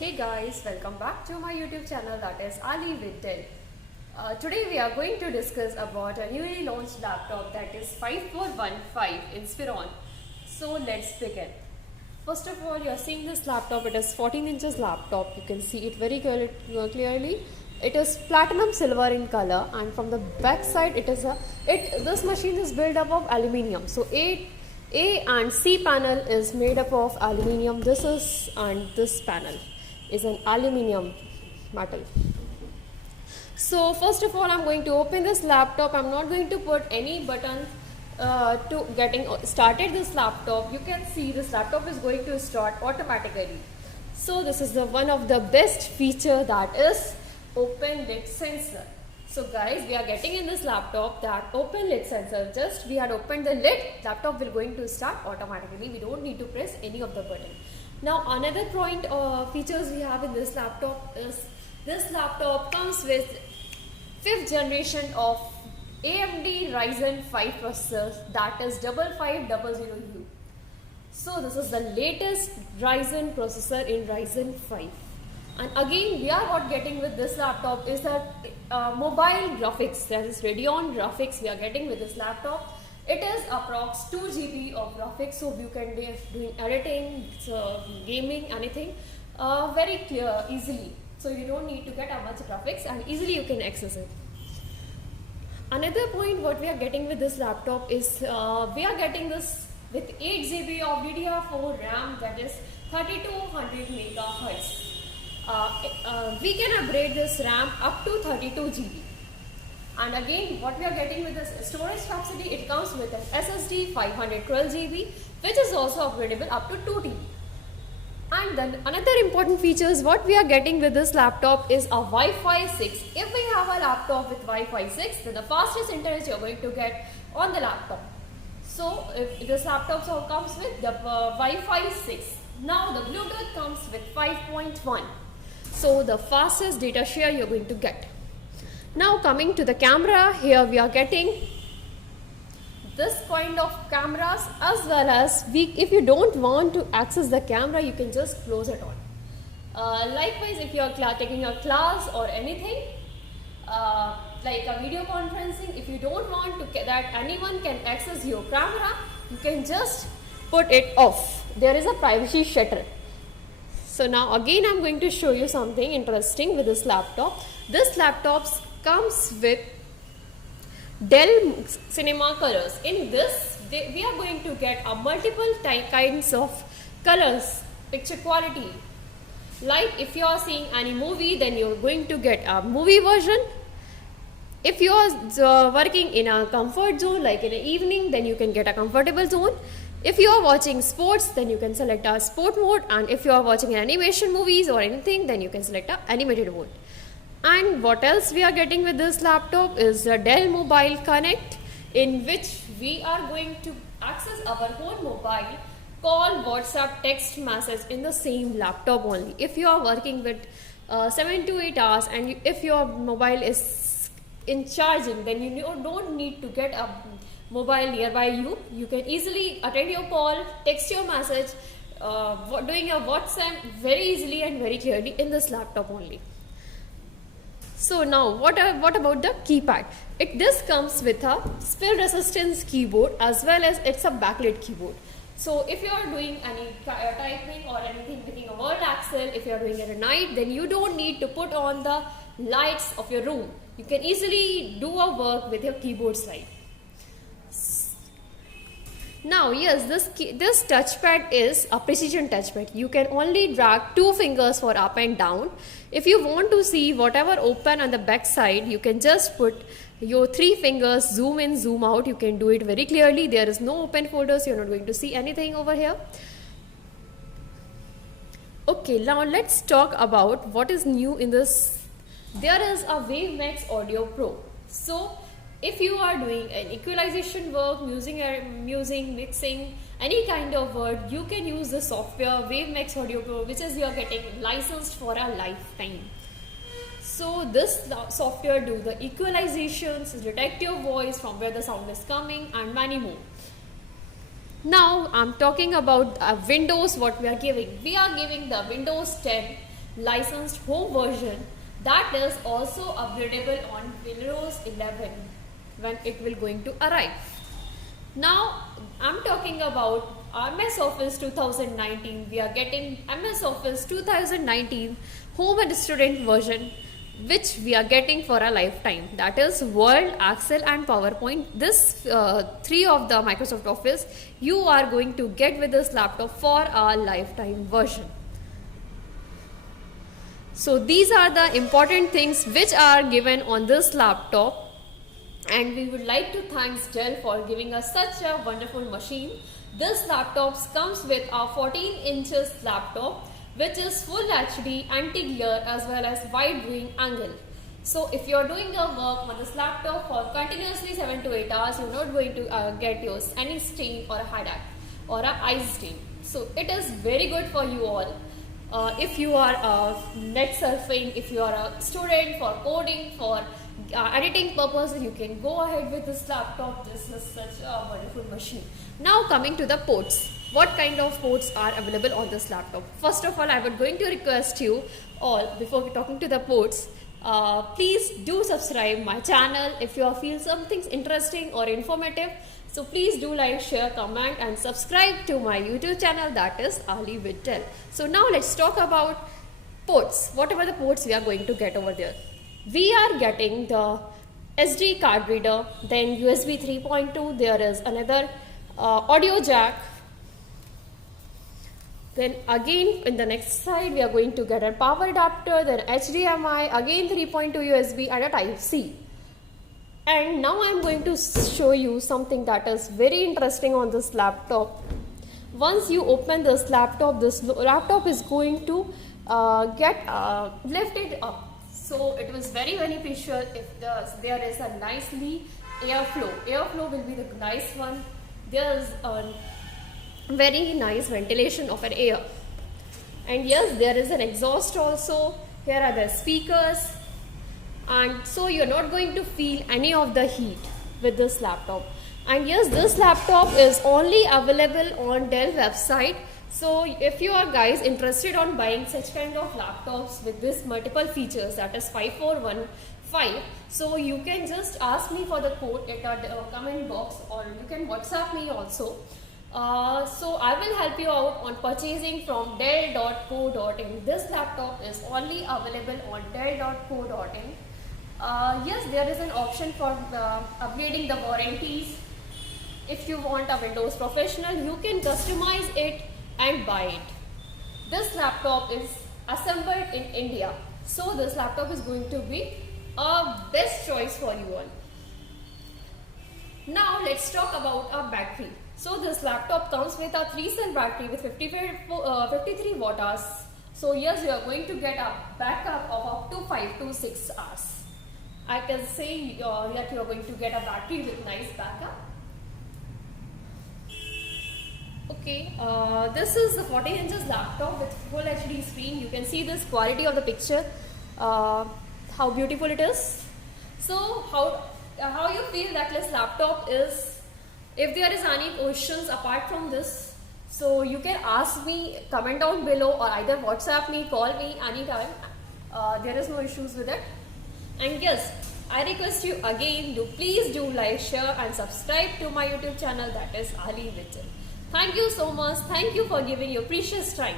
Hey guys, welcome back to my YouTube channel, that is Ali with Dell. Today we are going to discuss about a newly launched laptop, that is 5415 Inspiron. So let's begin. First of all, you are seeing this laptop. It is 14 inches laptop. You can see it very clearly. It is platinum silver in color, and from the back side this machine is built up of aluminium. So A and C panel is made up of aluminium. This panel is an aluminium metal. So first of all, I'm going to open this laptop. I'm not going to put any button to getting started this laptop. You can see this laptop is going to start automatically. So this is the one of the best feature, that is open lid sensor. So guys, we are getting in this laptop that open lid sensor. Just we had opened the lid, laptop will going to start automatically. We don't need to press any of the button. Now another point features we have in this laptop is this laptop comes with 5th generation of AMD Ryzen 5 processor, that is 5500U. So this is the latest Ryzen processor in Ryzen 5. And again, we are what getting with this laptop is that mobile graphics, that is Radeon graphics we are getting with this laptop. It is approx 2 GB of graphics, so you can do editing, gaming, anything very clear, easily. So you don't need to get a much graphics, and easily you can access it. Another point what we are getting with this laptop is we are getting this with 8 GB of DDR4 RAM, that is 3200 megahertz. We can upgrade this RAM up to 32 GB. And again, what we are getting with this storage capacity, it comes with an SSD 512 GB, which is also upgradable up to 2 TB. And then another important features what we are getting with this laptop is a Wi-Fi 6. If we have a laptop with Wi-Fi 6, then the fastest internet you are going to get on the laptop. So if this laptop comes with the Wi-Fi 6. Now the Bluetooth comes with 5.1. So the fastest data share you are going to get. Now coming to the camera, here we are getting this kind of cameras, as well as if you don't want to access the camera, you can just close it on. Likewise, if you are taking a class or anything like a video conferencing, if you don't want to that anyone can access your camera, you can just put it off. There is a privacy shutter. So now again I'm going to show you something interesting with this laptop. This laptop comes with Dell Cinema colors. In this, we are going to get a multiple kinds of colors, picture quality. Like if you are seeing any movie, then you are going to get a movie version. If you are working in a comfort zone, like in the evening, then you can get a comfortable zone. If you are watching sports, then you can select a sport mode, and if you are watching animation movies or anything, then you can select a animated mode. And what else we are getting with this laptop is the Dell Mobile Connect, in which we are going to access our whole mobile, call, WhatsApp, text message in the same laptop only. If you are working with 7 to 8 hours, and if your mobile is in charging, then you don't need to get a mobile nearby you. You can easily attend your call, text your message, doing your WhatsApp very easily and very clearly in this laptop only. So now what about the keypad? This comes with a spill resistance keyboard, as well as it's a backlit keyboard. So if you are doing any typing or anything within a Word Excel, if you are doing it at night, then you don't need to put on the lights of your room. You can easily do a work with your keyboard slide. Now yes, this touchpad is a precision touchpad. You can only drag 2 fingers for up and down. If you want to see whatever open on the back side, you can just put your 3 fingers, zoom in, zoom out. You can do it very clearly. There is no open folders. You're not going to see anything over here. Okay, now let's talk about what is new in this. There is a WaveMax Audio Pro. So if you are doing an equalization work, musing, mixing, any kind of work, you can use the software WaveMax Audio Pro, which is you are getting licensed for a lifetime. So this software do the equalizations, detect your voice from where the sound is coming, and many more. Now I'm talking about Windows, what we are giving. We are giving the Windows 10 licensed home version that is also upgradable on Windows 11 when it will going to arrive. Now I'm talking about MS Office 2019. We are getting MS Office 2019 home and student version, which we are getting for a lifetime. That is Word, Excel and PowerPoint. This three of the Microsoft Office you are going to get with this laptop for a lifetime version. So these are the important things which are given on this laptop, and we would like to thank Dell for giving us such a wonderful machine. This laptop comes with a 14 inches laptop which is full HD, anti-glare as well as wide viewing angle. So if you are doing your work on this laptop for continuously 7 to 8 hours, you are not going to get any stain or a headache or a eye stain. So it is very good for you all. If you are net surfing, if you are a student for coding, for editing purposes, you can go ahead with this laptop. This is such a wonderful machine. Now coming to the ports. What kind of ports are available on this laptop? First of all, I would going to request you all, before talking to the ports, please do subscribe my channel if you feel something interesting or informative. So please do like, share, comment and subscribe to my YouTube channel, that is Ali with Dell. So now let's talk about ports. What are the ports we are going to get over there? We are getting the SD card reader, then USB 3.2, there is another audio jack. Then again in the next side we are going to get a power adapter, then HDMI, again 3.2 USB and a Type-C. And now I am going to show you something that is very interesting on this laptop. Once you open this laptop is going to get lifted up. So it was very beneficial if there is a nicely airflow. Airflow will be the nice one. There is a very nice ventilation of an air. And yes, there is an exhaust also. Here are the speakers. And so you're not going to feel any of the heat with this laptop. And yes, this laptop is only available on Dell website. So if you are guys interested on buying such kind of laptops with this multiple features, that is 5415, so you can just ask me for the code at the comment box, or you can WhatsApp me also. So I will help you out on purchasing from Dell.co.in. This laptop is only available on Dell.co.in. Yes, there is an option for upgrading the warranties. If you want a Windows Professional, you can customize it and buy it. This laptop is assembled in India, so this laptop is going to be a best choice for you all. Now let's talk about a battery. So this laptop comes with a 3-cell battery with 53 watt hours. So yes, you are going to get a backup of up to 5 to 6 hours. I can say that you are going to get a battery with nice backup. Okay, this is a 14 inches laptop with full HD screen. You can see this quality of the picture, how beautiful it is. So how you feel that this laptop is? If there is any questions apart from this, so you can ask me, comment down below, or either WhatsApp me, call me anytime. There is no issues with it. And yes, I request you again, please do like, share and subscribe to my YouTube channel, that is Ali with Dell. Thank you so much. Thank you for giving your precious time.